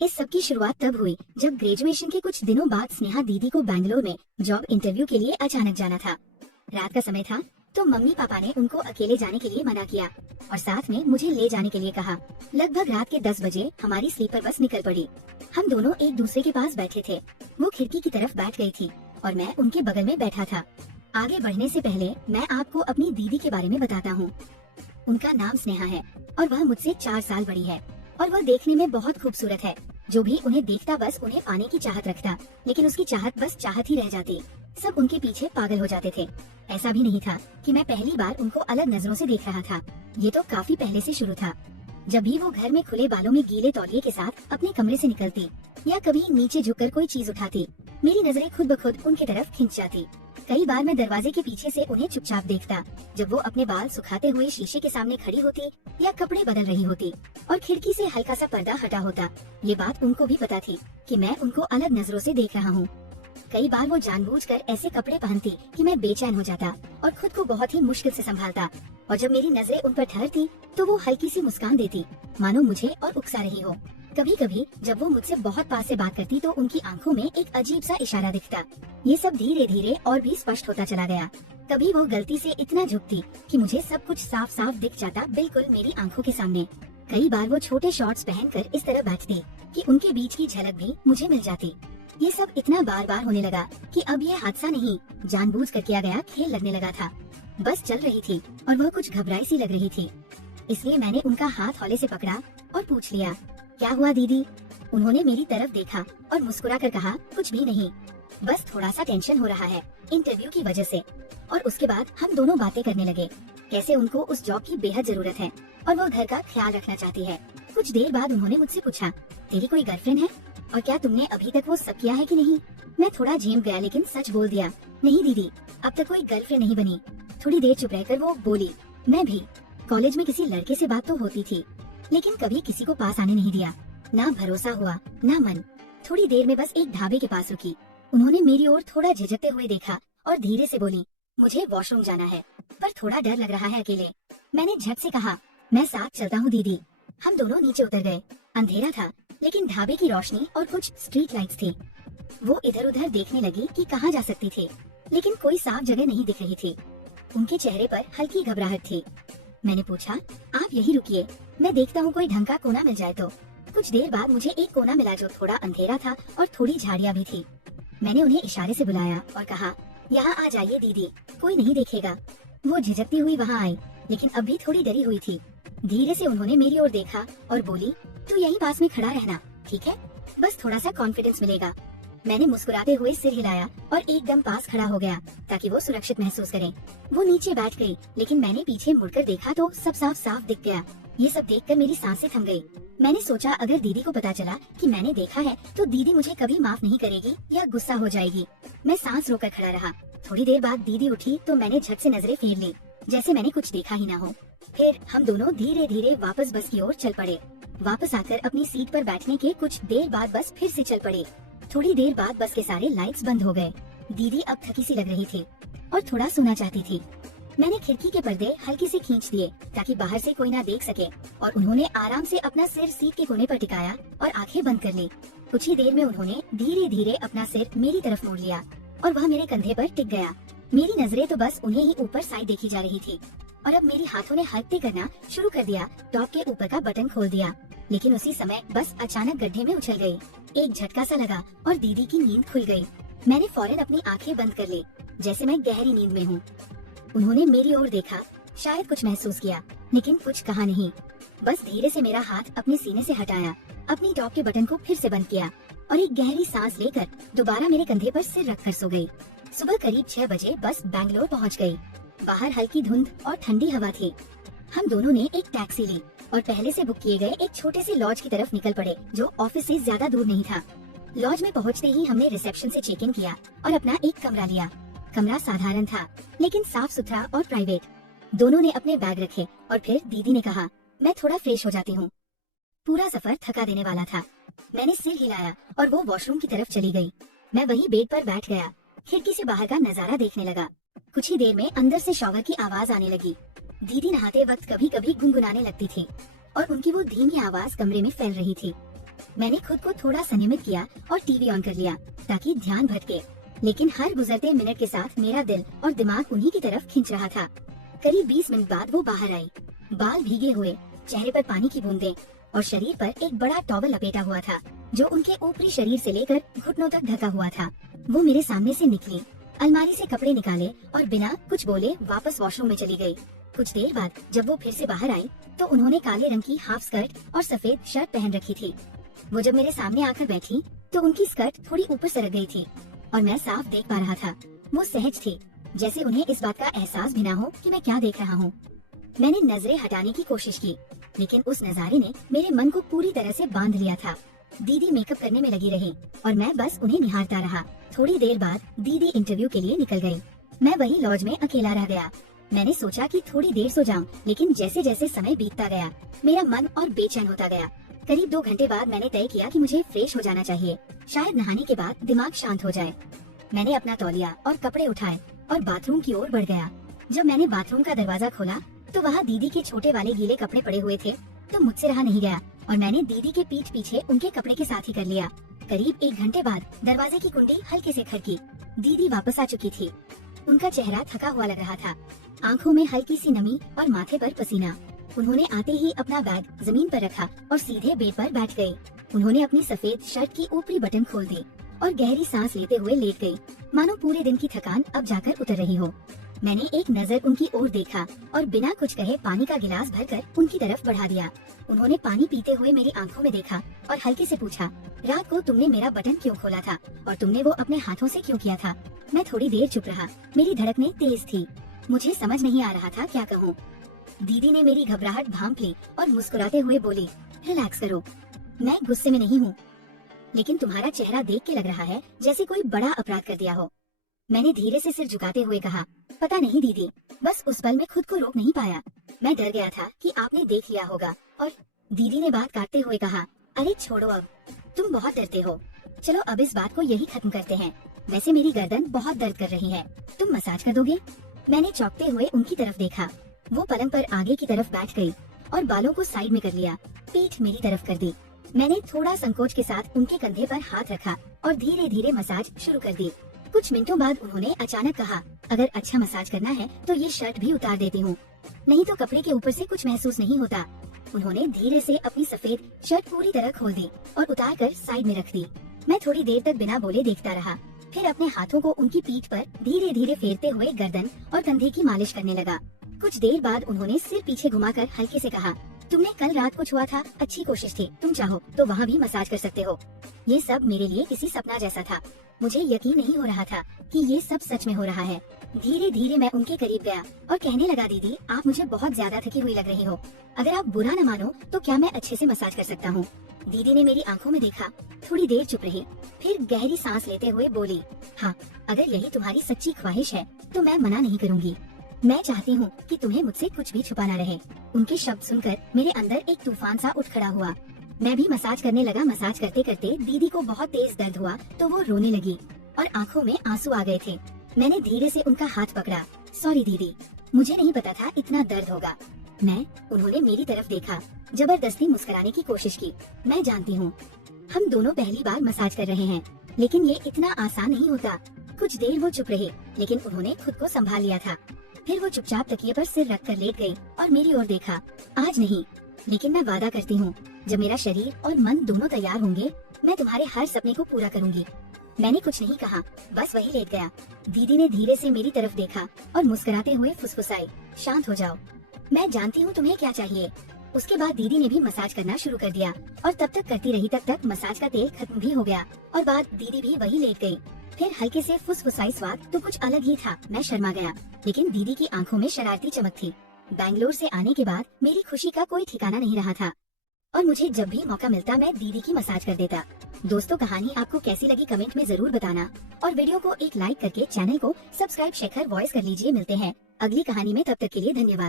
इस सब की शुरुआत तब हुई जब ग्रेजुएशन के कुछ दिनों बाद स्नेहा दीदी को बैंगलोर में जॉब इंटरव्यू के लिए अचानक जाना था। रात का समय था तो मम्मी पापा ने उनको अकेले जाने के लिए मना किया और साथ में मुझे ले जाने के लिए कहा। लगभग रात के 10 बजे हमारी स्लीपर बस निकल पड़ी। हम दोनों एक दूसरे के पास बैठे थे। वो खिड़की की तरफ बैठ गई थी और मैं उनके बगल में बैठा था। आगे बढ़ने से पहले मैं आपको अपनी दीदी के बारे में बताता हूँ। उनका नाम स्नेहा है और वह मुझसे 4 साल बड़ी है और वह देखने में बहुत खूबसूरत है। जो भी उन्हें देखता बस उन्हें पाने की चाहत रखता, लेकिन उसकी चाहत बस चाहत ही रह जाती। सब उनके पीछे पागल हो जाते थे। ऐसा भी नहीं था कि मैं पहली बार उनको अलग नजरों से देख रहा था। ये तो काफी पहले से शुरू था। जब भी वो घर में खुले बालों में गीले तौलिए के साथ अपने कमरे से निकलती या कभी नीचे झुककर कोई चीज उठाती, मेरी नजरें खुद ब खुद उनकी तरफ खिंच जाती। कई बार मैं दरवाजे के पीछे से उन्हें चुपचाप देखता जब वो अपने बाल सुखाते हुए शीशे के सामने खड़ी होती या कपड़े बदल रही होती और खिड़की से हल्का सा पर्दा हटा होता। ये बात उनको भी पता थी कि मैं उनको अलग नजरों से देख रहा हूँ। कई बार वो जानबूझकर ऐसे कपड़े पहनती कि मैं बेचैन हो जाता और खुद को बहुत ही मुश्किल से संभालता। और जब मेरी नजरें उन पर ठहरती तो वो हल्की सी मुस्कान देती, मानो मुझे और उकसा रही हो। कभी कभी जब वो मुझसे बहुत पास से बात करती तो उनकी आंखों में एक अजीब सा इशारा दिखता। ये सब धीरे धीरे और भी स्पष्ट होता चला गया। कभी वो गलती से इतना झुकती कि मुझे सब कुछ साफ साफ दिख जाता, बिल्कुल मेरी आंखों के सामने। कई बार वो छोटे शॉर्ट्स पहनकर इस तरह बैठती कि उनके बीच की झलक भी मुझे मिल जाती। ये सब इतना बार बार होने लगा कि अब ये हादसा नहीं, जानबूझ कर किया गया खेल लगने लगा था। बस चल रही थी और वह कुछ घबराई सी लग रही थी, इसलिए मैंने उनका हाथ हौले से पकड़ा और पूछ लिया, क्या हुआ दीदी? उन्होंने मेरी तरफ देखा और मुस्कुरा कर कहा, कुछ भी नहीं, बस थोड़ा सा टेंशन हो रहा है इंटरव्यू की वजह से। और उसके बाद हम दोनों बातें करने लगे, कैसे उनको उस जॉब की बेहद जरूरत है और वो घर का ख्याल रखना चाहती है। कुछ देर बाद उन्होंने मुझसे पूछा, तेरी कोई गर्लफ्रेंड है और क्या तुमने अभी तक वो सब किया है कि नहीं? मैं थोड़ा झेम गया लेकिन सच बोल दिया, नहीं दीदी, अब तक कोई गर्लफ्रेंड नहीं बनी। थोड़ी देर चुप रहकर वो बोली, मैं भी कॉलेज में किसी लड़के से बात तो होती थी, लेकिन कभी किसी को पास आने नहीं दिया, ना भरोसा हुआ ना मन। थोड़ी देर में बस एक ढाबे के पास रुकी। उन्होंने मेरी ओर थोड़ा झिझकते हुए देखा और धीरे से बोली, मुझे वॉशरूम जाना है पर थोड़ा डर लग रहा है अकेले। मैंने झट से कहा, मैं साथ चलता हूँ दीदी। हम दोनों नीचे उतर गए। अंधेरा था लेकिन ढाबे की रोशनी और कुछ स्ट्रीट लाइट्स थी। वो इधर उधर देखने लगी कि कहाँ जा सकती थी, लेकिन कोई साफ जगह नहीं दिख रही थी। उनके चेहरे पर हल्की घबराहट थी। मैंने पूछा, आप यही रुकिए, मैं देखता हूँ कोई ढंग का कोना मिल जाए तो। कुछ देर बाद मुझे एक कोना मिला जो थोड़ा अंधेरा था और थोड़ी झाड़ियाँ भी थी। मैंने उन्हें इशारे से बुलाया और कहा, यहाँ आ जाइए दीदी, कोई नहीं देखेगा। वो झिझकती हुई वहाँ आई, लेकिन अब भी थोड़ी डरी हुई थी। धीरे से उन्होंने मेरी ओर देखा और बोली, तू यहीं पास में खड़ा रहना, ठीक है? बस थोड़ा सा कॉन्फिडेंस मिलेगा। मैंने मुस्कुराते हुए सिर हिलाया और एकदम पास खड़ा हो गया ताकि वो सुरक्षित महसूस करे। वो नीचे बैठ गई, लेकिन मैंने पीछे मुड़कर देखा तो सब साफ साफ दिख गया। ये सब देखकर मेरी सांसें थम गई। मैंने सोचा, अगर दीदी को पता चला कि मैंने देखा है तो दीदी मुझे कभी माफ नहीं करेगी या गुस्सा हो जाएगी। मैं सांस रोकर खड़ा रहा। थोड़ी देर बाद दीदी उठी तो मैंने झट से नजरें फेर ली, जैसे मैंने कुछ देखा ही ना हो। फिर हम दोनों धीरे धीरे वापस बस की ओर चल पड़े। वापस आकर अपनी सीट पर बैठने के कुछ देर बाद बस फिर से चल पड़ी। थोड़ी देर बाद बस के सारे लाइट्स बंद हो गए। दीदी अब थकी सी लग रही थी और थोड़ा सोना चाहती थी। मैंने खिड़की के पर्दे हल्के से खींच दिए ताकि बाहर से कोई ना देख सके और उन्होंने आराम से अपना सिर सीट के कोने पर टिकाया और आंखें बंद कर ली। कुछ ही देर में उन्होंने धीरे धीरे अपना सिर मेरी तरफ मोड़ लिया और वह मेरे कंधे पर टिक गया। मेरी नजरें तो बस उन्हें ही ऊपर साइड देखी जा रही थी और अब मेरी हाथों ने हरकतें करना शुरू कर दिया। टॉप के ऊपर का बटन खोल दिया, लेकिन उसी समय बस अचानक गड्ढे में उछल गई। एक झटका सा लगा और दीदी की नींद खुल गई। मैंने फौरन अपनी आंखें बंद कर ली, जैसे मैं गहरी नींद में हूँ। उन्होंने मेरी ओर देखा, शायद कुछ महसूस किया, लेकिन कुछ कहा नहीं। बस धीरे से मेरा हाथ अपने सीने से हटाया, अपनी टॉप के बटन को फिर से बंद किया और एक गहरी सांस लेकर दोबारा मेरे कंधे पर सिर रखकर सो गई। सुबह करीब 6 बजे बस बैंगलोर पहुंच गई। बाहर हल्की धुंध और ठंडी हवा थी। हम दोनों ने एक टैक्सी ली और पहले से बुक किए गए एक छोटे से लॉज की तरफ निकल पड़े, जो ऑफिस से ज्यादा दूर नहीं था। लॉज में पहुंचते ही हमने रिसेप्शन से चेक इन किया और अपना एक कमरा लिया। कमरा साधारण था लेकिन साफ सुथरा और प्राइवेट। दोनों ने अपने बैग रखे और फिर दीदी ने कहा, मैं थोड़ा फ्रेश हो जाती हूँ। पूरा सफर थका देने वाला था। मैंने सिर हिलाया और वो वॉशरूम की तरफ चली गई। मैं वहीं बेड पर बैठ गया, खिड़की से बाहर का नजारा देखने लगा। कुछ ही देर में अंदर से शॉवर की आवाज आने लगी। दीदी नहाते वक्त कभी कभी गुनगुनाने लगती थी और उनकी वो धीमी आवाज कमरे में फैल रही थी। मैंने खुद को थोड़ा संयमित किया और टीवी ऑन कर लिया ताकि ध्यान भटके, लेकिन हर गुजरते मिनट के साथ मेरा दिल और दिमाग उन्हीं की तरफ खींच रहा था। करीब 20 मिनट बाद वो बाहर आई, बाल भीगे हुए, चेहरे पर पानी की बूंदें और शरीर पर एक बड़ा टॉवल लपेटा हुआ था जो उनके ऊपरी शरीर से लेकर घुटनों तक ढका हुआ था। वो मेरे सामने से निकली, अलमारी से कपड़े निकाले और बिना कुछ बोले वापस वॉशरूम में चली गई। कुछ देर बाद जब वो फिर से बाहर आई तो उन्होंने काले रंग की हाफ स्कर्ट और सफेद शर्ट पहन रखी थी। वो जब मेरे सामने आकर बैठी तो उनकी स्कर्ट थोड़ी ऊपर सरक गई थी और मैं साफ देख पा रहा था। वो सहज थी, जैसे उन्हें इस बात का एहसास भी ना हो कि मैं क्या देख रहा हूँ। मैंने नजरें हटाने की कोशिश की, लेकिन उस नजारे ने मेरे मन को पूरी तरह से बांध लिया था। दीदी मेकअप करने में लगी रही और मैं बस उन्हें निहारता रहा। थोड़ी देर बाद दीदी इंटरव्यू के लिए निकल गई। मैं वही लॉज में अकेला रह गया। मैंने सोचा कि थोड़ी देर सो जाऊं, लेकिन जैसे जैसे समय बीतता गया मेरा मन और बेचैन होता गया। करीब 2 घंटे बाद मैंने तय किया कि मुझे फ्रेश हो जाना चाहिए, शायद नहाने के बाद दिमाग शांत हो जाए। मैंने अपना तौलिया और कपड़े उठाए और बाथरूम की ओर बढ़ गया। जब मैंने बाथरूम का दरवाजा खोला तो वहाँ दीदी के छोटे वाले गीले कपड़े पड़े हुए थे, तो मुझसे रहा नहीं गया और मैंने दीदी के पीठ पीछे उनके कपड़े के साथ ही कर लिया। करीब 1 घंटे बाद दरवाजे की कुंडी हल्के से खड़की। दीदी वापस आ चुकी थी। उनका चेहरा थका हुआ लग रहा था, आंखों में हल्की सी नमी और माथे पर पसीना। उन्होंने आते ही अपना बैग जमीन पर रखा और सीधे बेड पर बैठ गई। उन्होंने अपनी सफेद शर्ट की ऊपरी बटन खोल दी और गहरी सांस लेते हुए लेट गई, मानो पूरे दिन की थकान अब जाकर उतर रही हो। मैंने एक नजर उनकी ओर देखा और बिना कुछ कहे पानी का गिलास भरकर उनकी तरफ बढ़ा दिया। उन्होंने पानी पीते हुए मेरी आंखों में देखा और हल्के से पूछा, रात को तुमने मेरा बटन क्यों खोला था और तुमने वो अपने हाथों से क्यों किया था? मैं थोड़ी देर चुप रहा, मेरी धड़कनें तेज थी, मुझे समझ नहीं आ रहा था क्या कहूँ। दीदी ने मेरी घबराहट भांप ली और मुस्कुराते हुए बोली, रिलैक्स करो, मैं गुस्से में नहीं हूँ, लेकिन तुम्हारा चेहरा देख के लग रहा है जैसे कोई बड़ा अपराध कर दिया हो। मैंने धीरे से सिर झुकाते हुए कहा, पता नहीं दीदी, बस उस पल में खुद को रोक नहीं पाया। मैं डर गया था कि आपने देख लिया होगा। और दीदी ने बात काटते हुए कहा, अरे छोड़ो अब, तुम बहुत डरते हो, चलो अब इस बात को यही खत्म करते हैं। वैसे मेरी गर्दन बहुत दर्द कर रही है, तुम मसाज कर दोगे? मैंने चौंकते हुए उनकी तरफ देखा। वो पलंग पर आगे की तरफ बैठ गई और बालों को साइड में कर लिया, पीठ मेरी तरफ कर दी। मैंने थोड़ा संकोच के साथ उनके कंधे पर हाथ रखा और धीरे धीरे मसाज शुरू कर दी। कुछ मिनटों बाद उन्होंने अचानक कहा, अगर अच्छा मसाज करना है तो ये शर्ट भी उतार देती हूँ, नहीं तो कपड़े के ऊपर से कुछ महसूस नहीं होता। उन्होंने धीरे से अपनी सफेद शर्ट पूरी तरह खोल दी और उतार कर साइड में रख दी। मैं थोड़ी देर तक बिना बोले देखता रहा, फिर अपने हाथों को उनकी पीठ पर धीरे धीरे फेरते हुए गर्दन और कंधे की मालिश करने लगा। कुछ देर बाद उन्होंने सिर पीछे घुमाकर हल्के से कहा, तुमने कल रात को छुआ था, अच्छी कोशिश थी, तुम चाहो तो वहाँ भी मसाज कर सकते हो। ये सब मेरे लिए किसी सपना जैसा था, मुझे यकीन नहीं हो रहा था कि ये सब सच में हो रहा है। धीरे धीरे मैं उनके करीब गया और कहने लगा, दीदी आप मुझे बहुत ज्यादा थकी हुई लग रही हो, अगर आप बुरा न मानो तो क्या मैं अच्छे से मसाज कर सकता हूँ? दीदी ने मेरी आंखों में देखा, थोड़ी देर चुप रही, फिर गहरी सांस लेते हुए बोली, हाँ अगर यही तुम्हारी सच्ची ख्वाहिश है तो मैं मना नहीं करूँगी। मैं चाहती हूँ कि तुम्हें मुझसे कुछ भी छुपा ना रहे। उनके शब्द सुनकर मेरे अंदर एक तूफान सा उठ खड़ा हुआ। मैं भी मसाज करने लगा। मसाज करते करते दीदी को बहुत तेज दर्द हुआ तो वो रोने लगी और आंखों में आंसू आ गए थे। मैंने धीरे से उनका हाथ पकड़ा। सॉरी दीदी, मुझे नहीं पता था इतना दर्द होगा। उन्होंने मेरी तरफ देखा, जबरदस्ती मुस्कुराने की कोशिश की। मैं जानती हूँ हम दोनों पहली बार मसाज कर रहे हैं, लेकिन ये इतना आसान नहीं होता। कुछ देर वो चुप रहे, लेकिन उन्होंने खुद को संभाल लिया था। फिर वो चुपचाप तकिए पर सिर रख कर लेट गई और मेरी ओर देखा। आज नहीं, लेकिन मैं वादा करती हूँ जब मेरा शरीर और मन दोनों तैयार होंगे, मैं तुम्हारे हर सपने को पूरा करूँगी। मैंने कुछ नहीं कहा, बस वही लेट गया। दीदी ने धीरे से मेरी तरफ देखा और मुस्कुराते हुए फुसफुसाई, शांत हो जाओ, मैं जानती हूँ तुम्हें क्या चाहिए। उसके बाद दीदी ने भी मसाज करना शुरू कर दिया और तब तक करती रही तब तक मसाज का तेल खत्म भी हो गया और बाद दीदी भी वही लेट गई। फिर हल्के से फुसफुसाई स्वाद तो कुछ अलग ही था। मैं शर्मा गया, लेकिन दीदी की आंखों में शरारती चमक थी। बैंगलोर से आने के बाद मेरी खुशी का कोई ठिकाना नहीं रहा था और मुझे जब भी मौका मिलता मैं दीदी की मसाज कर देता। दोस्तों, कहानी आपको कैसी लगी कमेंट में जरूर बताना और वीडियो को एक लाइक करके चैनल को सब्सक्राइब शेखर वॉइस कर लीजिए। मिलते हैं अगली कहानी में, तब तक के लिए धन्यवाद।